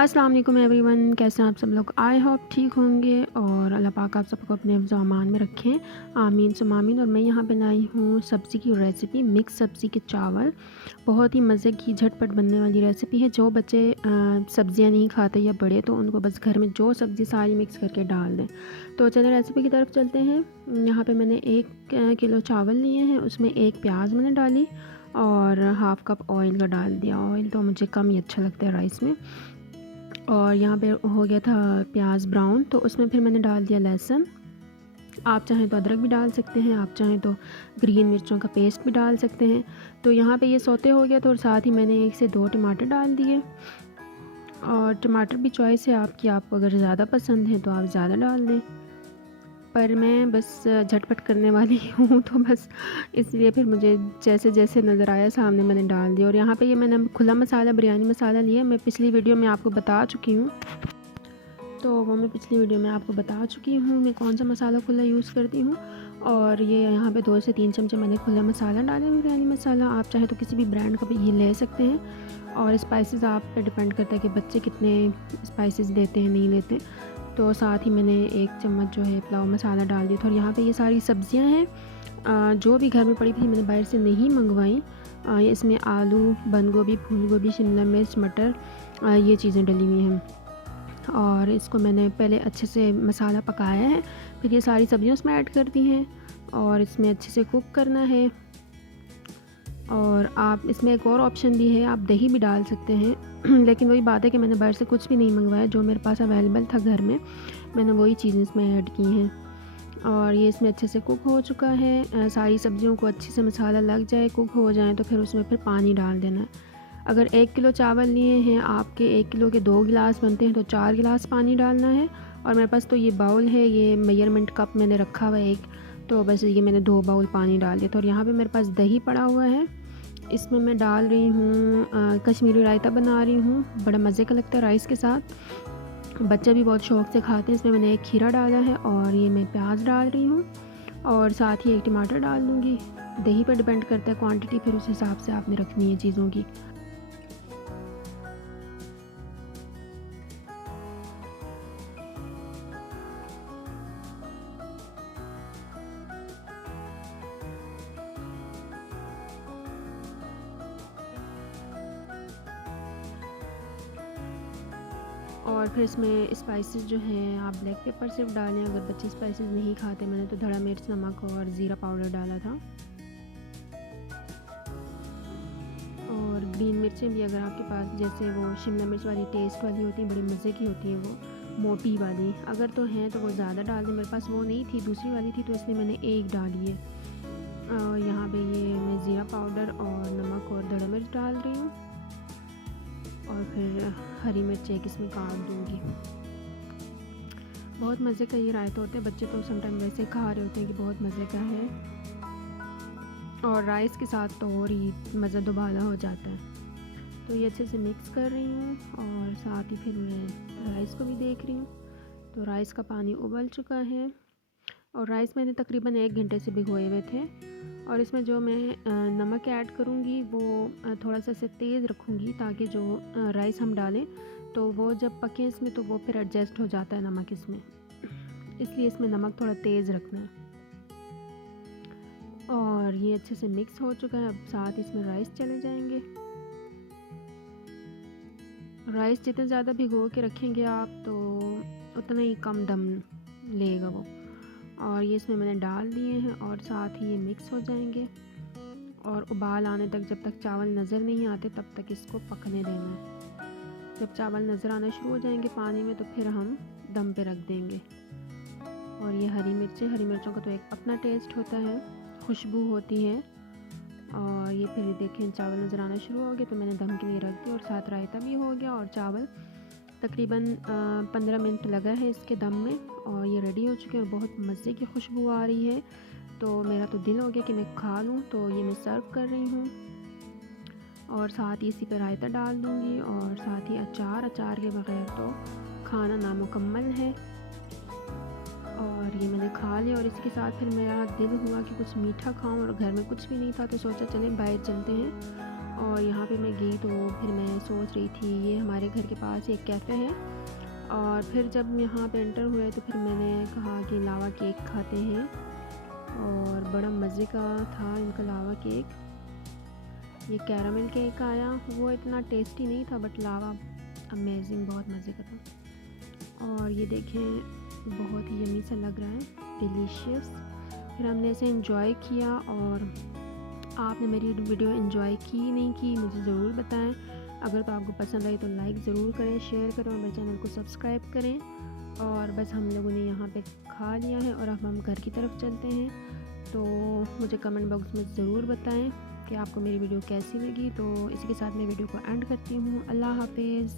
अस्सलाम वालेकुम एवरीवन, कैसे हैं आप सब लोग। आई होप ठीक होंगे और अल्लाह पाक आप सबको अपने हिफ्ज़ व अमान में रखें, आमीन सुम्मा आमीन। और मैं यहाँ पे लाई हूँ सब्ज़ी की रेसिपी, मिक्स सब्ज़ी के चावल। बहुत ही मज़े की झटपट बनने वाली रेसिपी है। जो बच्चे सब्ज़ियाँ नहीं खाते या बड़े, तो उनको बस घर में जो सब्ज़ी सारी मिक्स करके डाल दें। तो चलिए रेसिपी की तरफ चलते हैं। यहाँ पर मैंने 1 किलो चावल लिए हैं, उसमें 1 प्याज मैंने डाली और हाफ़ कप ऑयल का डाल दिया। ऑयल तो मुझे कम ही अच्छा लगता है राइस में। और यहाँ पे हो गया था प्याज ब्राउन, तो उसमें फिर मैंने डाल दिया लहसुन। आप चाहें तो अदरक भी डाल सकते हैं, आप चाहें तो ग्रीन मिर्चों का पेस्ट भी डाल सकते हैं। तो यहाँ पे ये सौते हो गया, तो और साथ ही मैंने 1 से 2 टमाटर डाल दिए। और टमाटर भी चॉइस है आपकी, आपको अगर ज़्यादा पसंद है तो आप ज़्यादा डाल दें, पर मैं बस झटपट करने वाली हूँ तो बस इसलिए फिर मुझे जैसे जैसे नज़र आया सामने मैंने डाल दिया। और यहाँ पे ये मैंने खुला मसाला, बिरयानी मसाला लिया। मैं पिछली वीडियो में आपको बता चुकी हूँ, तो वो मैं पिछली वीडियो में आपको बता चुकी हूँ मैं कौन सा मसाला खुला यूज़ करती हूँ। और ये यहाँ पे 2 से 3 चमचे मैंने खुला मसाला डाला है, बिरयानी मसाला। आप चाहे तो किसी भी ब्रांड का भी ये ले सकते हैं। और स्पाइसेस आप पे डिपेंड करता है कि बच्चे कितने स्पाइसेस देते हैं, नहीं लेते। तो साथ ही मैंने 1 चम्मच जो है पुलाव मसाला डाल दिया था। और यहाँ पे ये सारी सब्जियाँ हैं जो भी घर में पड़ी थी, मैंने बाहर से नहीं मंगवाई। इसमें आलू, बंद गोभी, फूल गोभी, शिमला मिर्च, मटर, ये चीज़ें डली हुई हैं। और इसको मैंने पहले अच्छे से मसाला पकाया है, फिर ये सारी सब्जियाँ उसमें ऐड कर दी हैं और इसमें अच्छे से कुक करना है। और आप इसमें एक और ऑप्शन भी है, आप दही भी डाल सकते हैं लेकिन वही बात है कि मैंने बाहर से कुछ भी नहीं मंगवाया, जो मेरे पास अवेलेबल था घर में, मैंने वही चीज़ें इसमें ऐड की हैं। और ये इसमें अच्छे से कुक हो चुका है। सारी सब्जियों को अच्छे से मसाला लग जाए, कुक हो जाए, तो फिर उसमें फिर पानी डाल देना है। अगर 1 किलो चावल लिए हैं आपके, 1 किलो के 2 गिलास बनते हैं, तो 4 गिलास पानी डालना है। और मेरे पास तो ये बाउल है, ये मेजरमेंट कप मैंने रखा हुआ है एक, तो बस ये मैंने 2 बाउल पानी डाल दिया था। और यहाँ पे मेरे पास दही पड़ा हुआ है, इसमें मैं डाल रही हूँ कश्मीरी रायता बना रही हूँ, बड़ा मज़े का लगता है राइस के साथ, बच्चे भी बहुत शौक़ से खाते हैं। इसमें मैंने 1 खीरा डाला है और ये मैं प्याज डाल रही हूँ और साथ ही 1 टमाटर डाल दूँगी। दही पर डिपेंड करता है क्वांटिटी, फिर उस हिसाब से आपने रखनी है चीज़ों की। और फिर इसमें स्पाइसेस जो हैं आप ब्लैक पेपर सिर्फ डालें, अगर बच्चे स्पाइसेस नहीं खाते। मैंने तो धड़ा मिर्च, नमक और ज़ीरा पाउडर डाला था। और ग्रीन मिर्चें भी अगर आपके पास, जैसे वो शिमला मिर्च वाली टेस्ट वाली होती हैं, बड़ी मज़े की होती हैं वो, मोटी वाली, अगर तो हैं तो वो ज़्यादा डाल दें। मेरे पास वो नहीं थी, दूसरी वाली थी, तो इसलिए मैंने 1 डाली है। यहाँ पे ये मैं ज़ीरा पाउडर और नमक और धड़ा मिर्च डाल रही हूँ और फिर हरी मिर्च एक इसमें काट दूँगी। बहुत मज़े का ये रायता होता है, बच्चे तो समटाइम वैसे खा रहे होते हैं कि बहुत मज़े का है, और राइस के साथ तो और ही मज़ा दुबाला हो जाता है। तो ये अच्छे से मिक्स कर रही हूँ और साथ ही फिर मैं राइस को भी देख रही हूँ। तो राइस का पानी उबल चुका है और राइस मैंने तकरीबन 1 घंटे से भिगोए हुए थे। और इसमें जो मैं नमक ऐड करूँगी वो थोड़ा सा इसे तेज़ रखूँगी, ताकि जो राइस हम डालें तो वो जब पके इसमें, तो वो फिर एडजस्ट हो जाता है नमक इसमें, इसलिए इसमें नमक थोड़ा तेज़ रखना है। और ये अच्छे से मिक्स हो चुका है, अब साथ इसमें राइस चले जाएंगे। राइस जितने ज़्यादा भिगो के रखेंगे आप, तो उतना ही कम दम लेगा वो। और ये इसमें मैंने डाल दिए हैं और साथ ही ये मिक्स हो जाएंगे। और उबाल आने तक, जब तक चावल नज़र नहीं आते तब तक इसको पकने देना है। जब चावल नज़र आना शुरू हो जाएंगे पानी में, तो फिर हम दम पे रख देंगे। और ये हरी मिर्चों का तो एक अपना टेस्ट होता है, खुशबू होती है। और ये फिर देखें चावल नज़र आना शुरू हो गए, तो मैंने दम के लिए रख दिया और साथ रायता भी हो गया। और चावल तकरीबन 15 मिनट लगा है इसके दम में और ये रेडी हो चुके हैं और बहुत मज़े की खुशबू आ रही है। तो मेरा तो दिल हो गया कि मैं खा लूँ, तो ये मैं सर्व कर रही हूँ और साथ ही इसी पर रायता डाल दूँगी और साथ ही अचार के बग़ैर तो खाना नामुकम्मल है। और ये मैंने खा लिया और इसके साथ फिर मेरा दिल हुआ कि कुछ मीठा खाऊं, और घर में कुछ भी नहीं था, तो सोचा चलें बाहर चलते हैं और यहाँ पे मैं गई तो फिर मैं सोच रही थी, ये हमारे घर के पास एक कैफ़े है। और फिर जब यहाँ पे एंटर हुए तो फिर मैंने कहा कि लावा केक खाते हैं, और बड़ा मज़े का था इनका लावा केक। ये कैरामल केक आया, वो इतना टेस्टी नहीं था, बट लावा अमेजिंग, बहुत मज़े का था। और ये देखें बहुत ही यम्मी सा लग रहा है, डिलीशियस। फिर हमने इसे एंजॉय किया। और आपने मेरी वीडियो एंजॉय की नहीं की मुझे ज़रूर बताएं। अगर तो आपको पसंद आई तो लाइक ज़रूर करें, शेयर करें और मेरे चैनल को सब्सक्राइब करें। और बस हम लोगों ने यहाँ पे खा लिया है और अब हम घर की तरफ चलते हैं। तो मुझे कमेंट बॉक्स में ज़रूर बताएं कि आपको मेरी वीडियो कैसी लगी। तो इसी के साथ मैं वीडियो को एंड करती हूँ। अल्लाह हाफिज़।